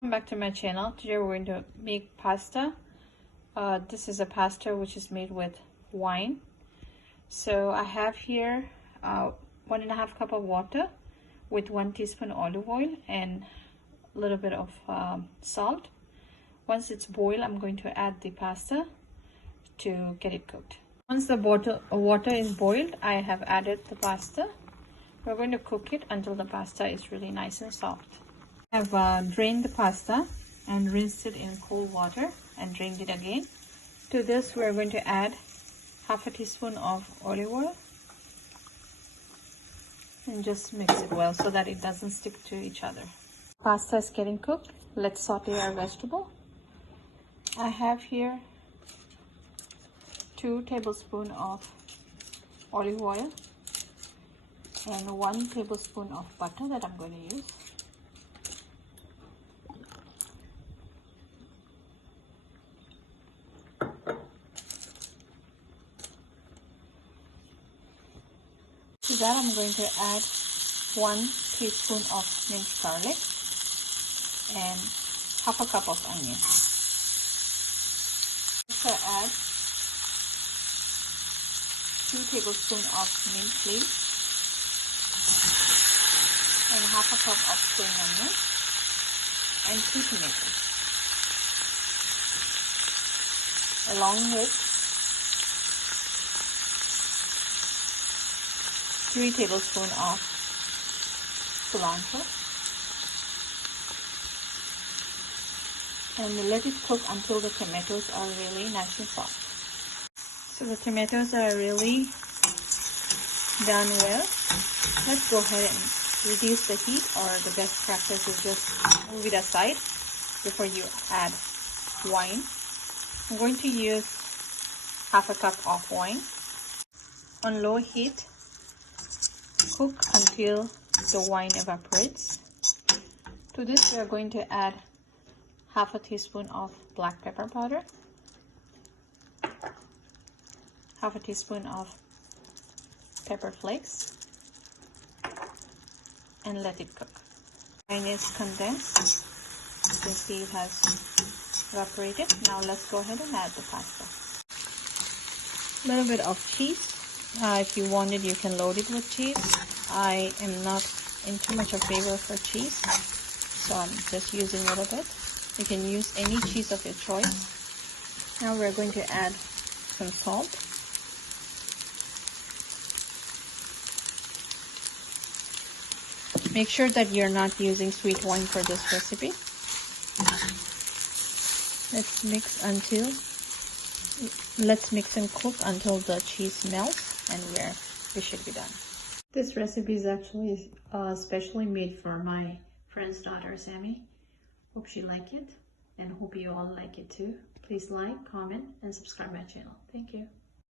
Welcome back to my channel. Today we're going to make pasta. This is a pasta which is made with wine. So I have here 1.5 cup of water with 1 teaspoon olive oil and a little bit of salt. Once it's boiled, I'm going to add the pasta to get it cooked. Once the water is boiled, I have added the pasta. We're going to cook it until the pasta is really nice and soft. I have drained the pasta and rinsed it in cold water and drained it again. To this, we're going to add half a teaspoon of olive oil and just mix it well so that it doesn't stick to each other. Pasta is getting cooked. Let's saute our vegetable. I have here 2 tablespoons of olive oil and 1 tablespoon of butter that I'm going to use. To that, I'm going to add 1 teaspoon of minced garlic and half a cup of onion. Also add 2 tablespoons of mint leaves and half a cup of spring onion and 2 tomatoes, along with 3 tablespoons of cilantro, and let it cook until the tomatoes are really nice and soft. So the tomatoes are really done well. Let's go ahead and reduce the heat, or the best practice is just move it aside before you add wine. I'm going to use half a cup of wine. On low heat, cook until the wine evaporates. To this, we are going to add half a teaspoon of black pepper powder, half a teaspoon of pepper flakes, and let it cook. Wine is condensed. You can see it has evaporated. Now let's go ahead and add the pasta. A little bit of cheese. If you wanted, you can load it with cheese. I am not in too much of favor for cheese, so I'm just using a little bit. You can use any cheese of your choice. Now we're going to add some salt. Make sure that you're not using sweet wine for this recipe. Let's mix and cook until the cheese melts, and we should be done. This recipe is actually specially made for my friend's daughter, Sammy. Hope she liked it, and hope you all like it too. Please like, comment, and subscribe my channel. Thank you.